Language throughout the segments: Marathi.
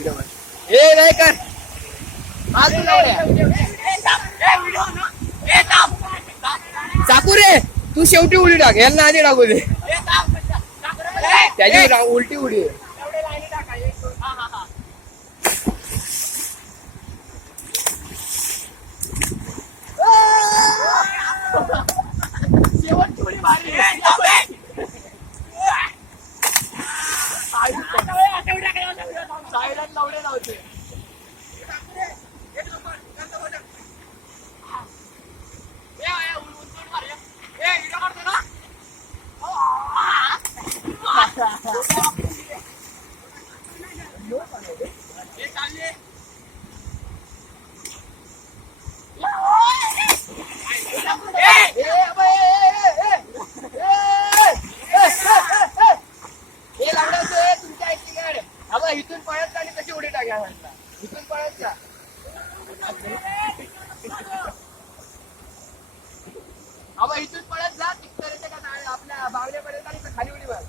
ए नाही कर चाकू रे तू शेवटी उडी टाक यांना आधी टाकू दे त्याची उलटी उडी शेवटची उडी मारली साईडात लावले लावते इथून पळत आणि कशी उडी टाक्या इथून पळत जा अबा इथून पळत जा तिकडे का आपल्या बावल्यापर्यंत आणि खाली उडी मार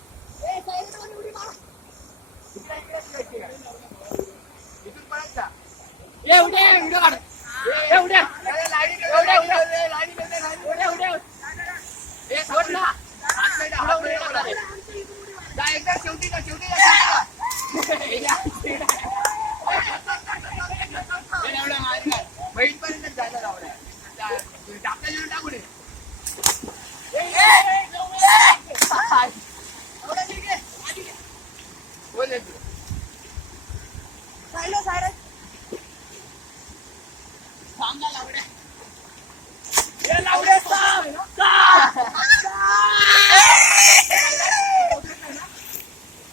इथून पळत जा व्हिडिओ काढ एकदा शेवटी